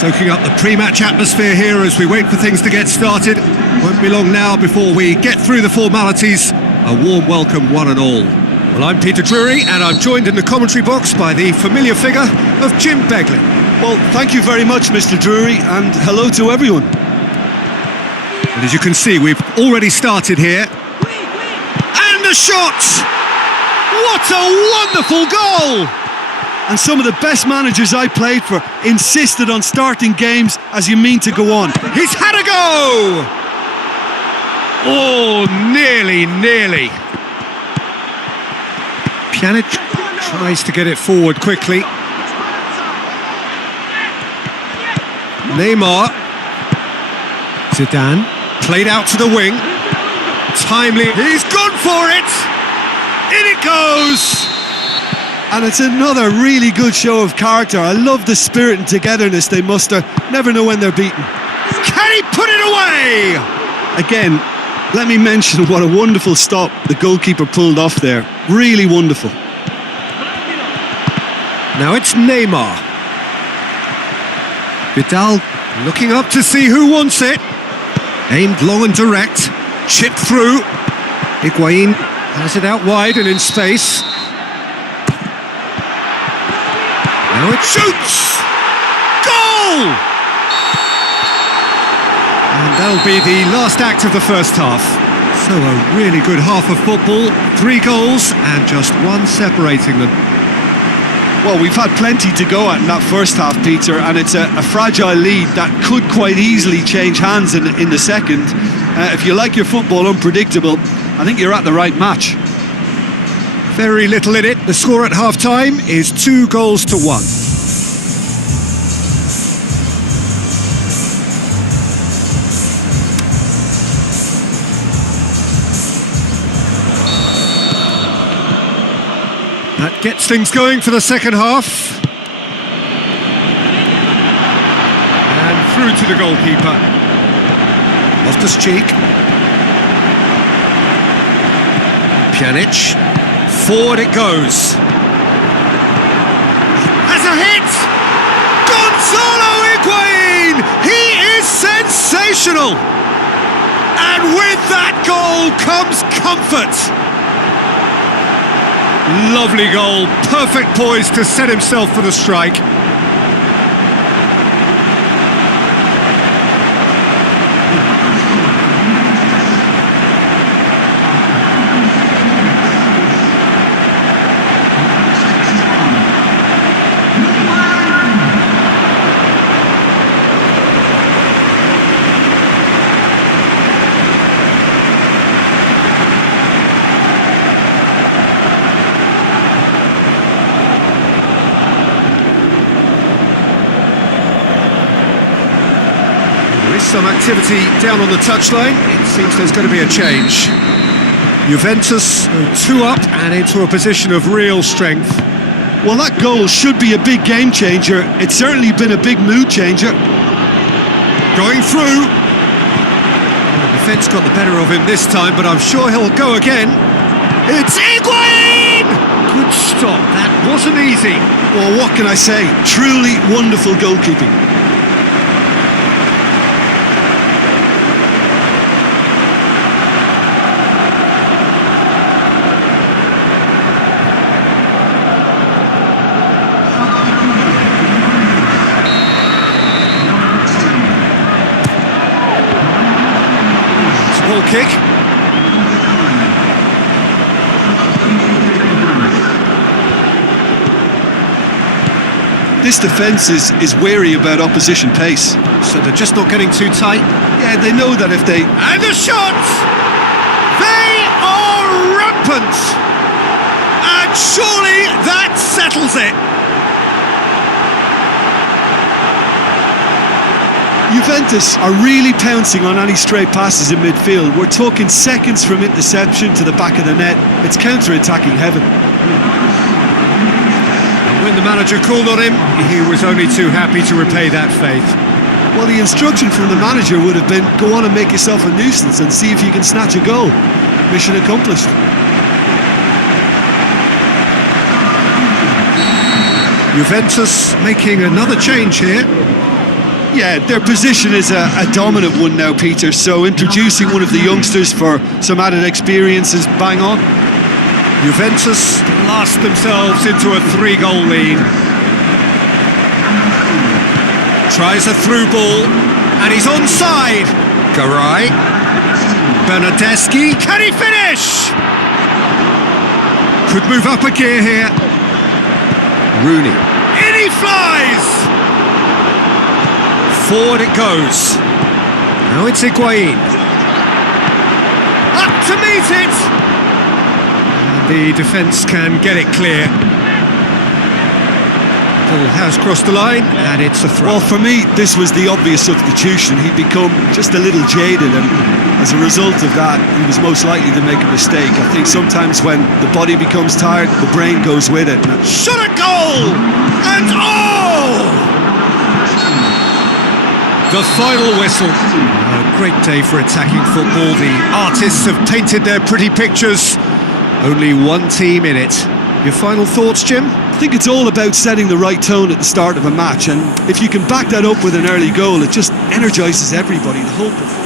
Soaking up the pre-match atmosphere here as we wait for things to get started. Won't be long now before we get through the formalities. A warm welcome, one and all. Well, I'm Peter Drury, and I'm joined in the commentary box by the familiar figure of Jim Beglin. Well, thank you very much, Mr. Drury, and hello to everyone. And as you can see, we've already started here. And the shot! What a wonderful goal! And some of the best managers I played for insisted on starting games as you mean to go on. He's had a go! Oh, nearly. Pjanic tries to get it forward quickly. Neymar. Zidane. Played out to the wing. Timely. He's gone for it! In it goes! And it's another really good show of character. I love the spirit and togetherness they muster. Never know when they're beaten. Can he put it away? Again, let me mention what a wonderful stop the goalkeeper pulled off there. Really wonderful. Now it's Neymar. Vidal looking up to see who wants it. Aimed long and direct. Chipped through. Higuain has it out wide and in space. Now it shoots! Goal! And that'll be the last act of the first half. So a really good half of football, 3 goals and just one separating them. Well, we've had plenty to go at in that first half, Peter, and it's a fragile lead that could quite easily change hands in the second. If you like your football unpredictable, I think you're at the right match. Very little in it. The score at half-time is 2 goals to 1. That gets things going for the second half. And through to the goalkeeper. Loftus-Cheek. Pjanic. Forward it goes. Has a hit! Gonzalo Higuain! He is sensational! And with that goal comes comfort. Lovely goal, perfect poise to set himself for the strike. Some activity down on the touchline. It seems there's going to be a change. Juventus 2 up and into a position of real strength. Well, that goal should be a big game changer. It's certainly been a big mood changer. Going through. The defence got the better of him this time, but I'm sure he'll go again. It's Higuain! Good stop. That wasn't easy. Well, what can I say? Truly wonderful goalkeeping. Kick. This defence is wary about opposition pace. So they're just not getting too tight. Yeah, they know that if they... And the shot! They are rampant! And surely that settles it! Juventus are really pouncing on any stray passes in midfield. We're talking seconds from interception to the back of the net. It's counter-attacking heaven. When the manager called on him, he was only too happy to repay that faith. Well, the instruction from the manager would have been, go on and make yourself a nuisance and see if you can snatch a goal. Mission accomplished. Juventus making another change here. Yeah, their position is a dominant one now, Peter, so introducing one of the youngsters for some added experience is bang on. Juventus last themselves into a 3-goal lead. Tries a through ball, and he's onside. Garay. Bernardeschi, can he finish? Could move up a gear here. Rooney. In he flies! Forward it goes. Now it's Higuain. Up to meet it! And the defence can get it clear. Ball has crossed the line, and it's a throw. Well, for me, this was the obvious substitution. He'd become just a little jaded, and as a result of that, he was most likely to make a mistake. I think sometimes when the body becomes tired, the brain goes with it. Shot a goal! And oh! The final whistle. A great day for attacking football. The artists have painted their pretty pictures. Only one team in it. Your final thoughts, Jim? I think it's all about setting the right tone at the start of a match, and if you can back that up with an early goal, it just energises everybody, the whole performance.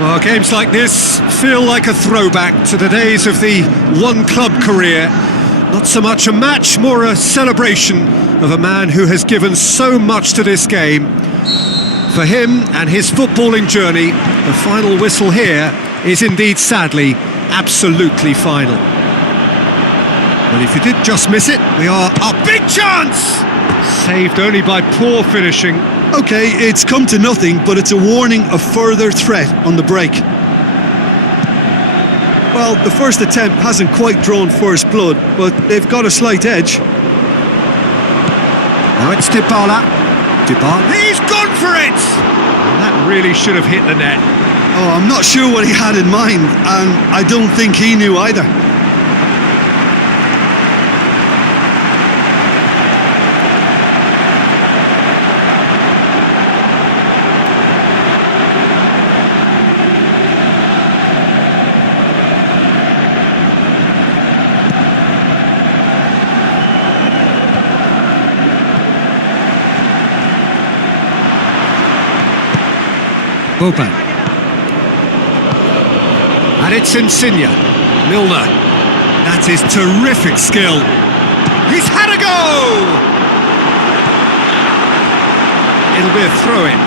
Well, games like this feel like a throwback to the days of the one-club career. Not so much a match, more a celebration of a man who has given so much to this game. For him and his footballing journey, the final whistle here is indeed, sadly, absolutely final. Well, if you did just miss it, we are up. Big chance! Saved only by poor finishing. OK, it's come to nothing, but it's a warning of further threat on the break. Well, the first attempt hasn't quite drawn first blood, but they've got a slight edge. Now it's Dybala. He's gone for it! And that really should have hit the net. Oh, I'm not sure what he had in mind, and I don't think he knew either. Boban. And it's Insigne. Milner. That is terrific skill. He's had a go! it'll be a throw-in.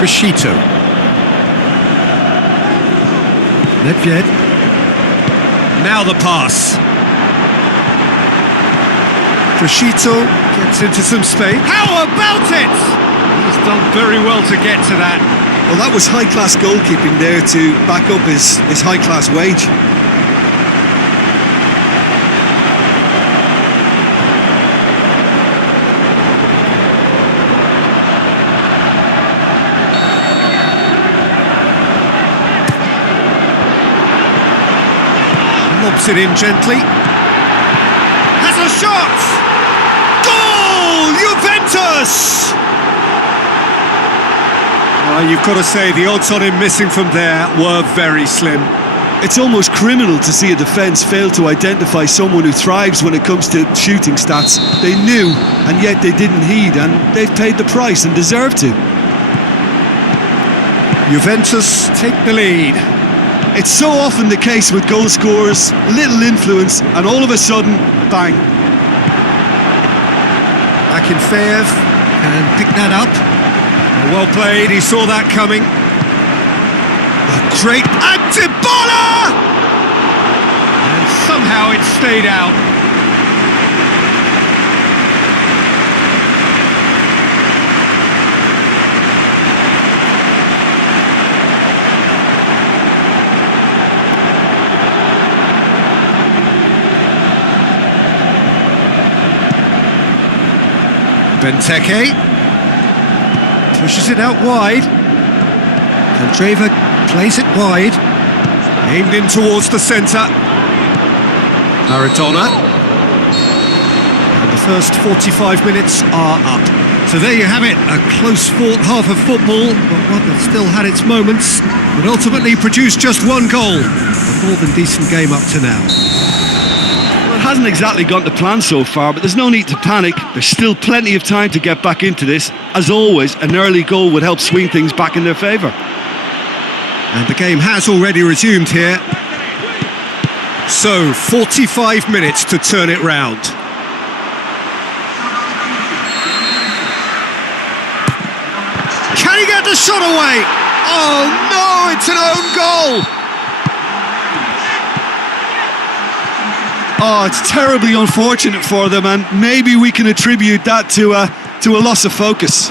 Crescito. Nedved. Now the pass. Crescito gets into some space. How about it? He's done very well to get to that. Well, that was high-class goalkeeping there to back up his high-class wage. Lobs it in gently. Has a shot! Goal! Juventus! You've got to say, the odds on him missing from there were very slim. It's almost criminal to see a defence fail to identify someone who thrives when it comes to shooting stats. They knew, and yet they didn't heed, and they've paid the price and deserve to. Juventus take the lead. It's so often the case with goal scorers, little influence, and all of a sudden, bang. Back in Fev, and pick that up. Well played, he saw that coming. A great Antibala! And somehow it stayed out. Benteke pushes it out wide. Candreva plays it wide. Aimed in towards the centre. Maradona. And the first 45 minutes are up. So there you have it, a close-fought half of football, but one that still had its moments, but ultimately produced just one goal. A more than decent game up to now. Hasn't exactly gone to plan so far, but there's no need to panic. There's still plenty of time to get back into this. As always, an early goal would help swing things back in their favour. And the game has already resumed here. So, 45 minutes to turn it round. Can he get the shot away? Oh no, it's an own goal! Oh, it's terribly unfortunate for them, and maybe we can attribute that to a loss of focus.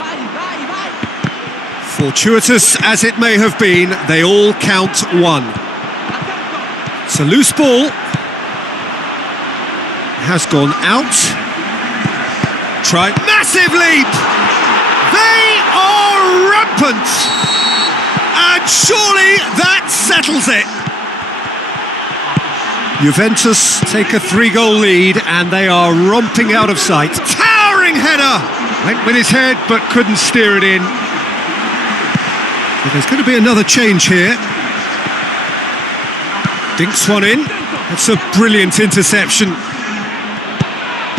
Fortuitous as it may have been, they all count one. It's a loose ball. Has gone out. Try. Massive leap! They are rampant! And surely that settles it. Juventus take a 3-goal lead and they are romping out of sight. Towering header! Went with his head but couldn't steer it in. But there's going to be another change here. Dinks one in. That's a brilliant interception.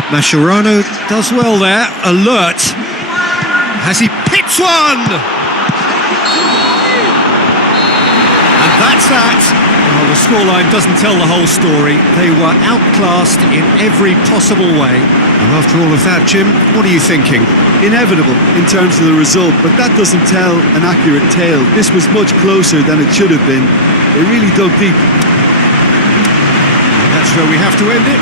Mascherano does well there. Alert. As he picks one! And that's that. Well, the scoreline doesn't tell the whole story. They were outclassed in every possible way. And after all of that, Jim, what are you thinking? Inevitable in terms of the result, but that doesn't tell an accurate tale. This was much closer than it should have been. They really dug deep. And that's where we have to end it.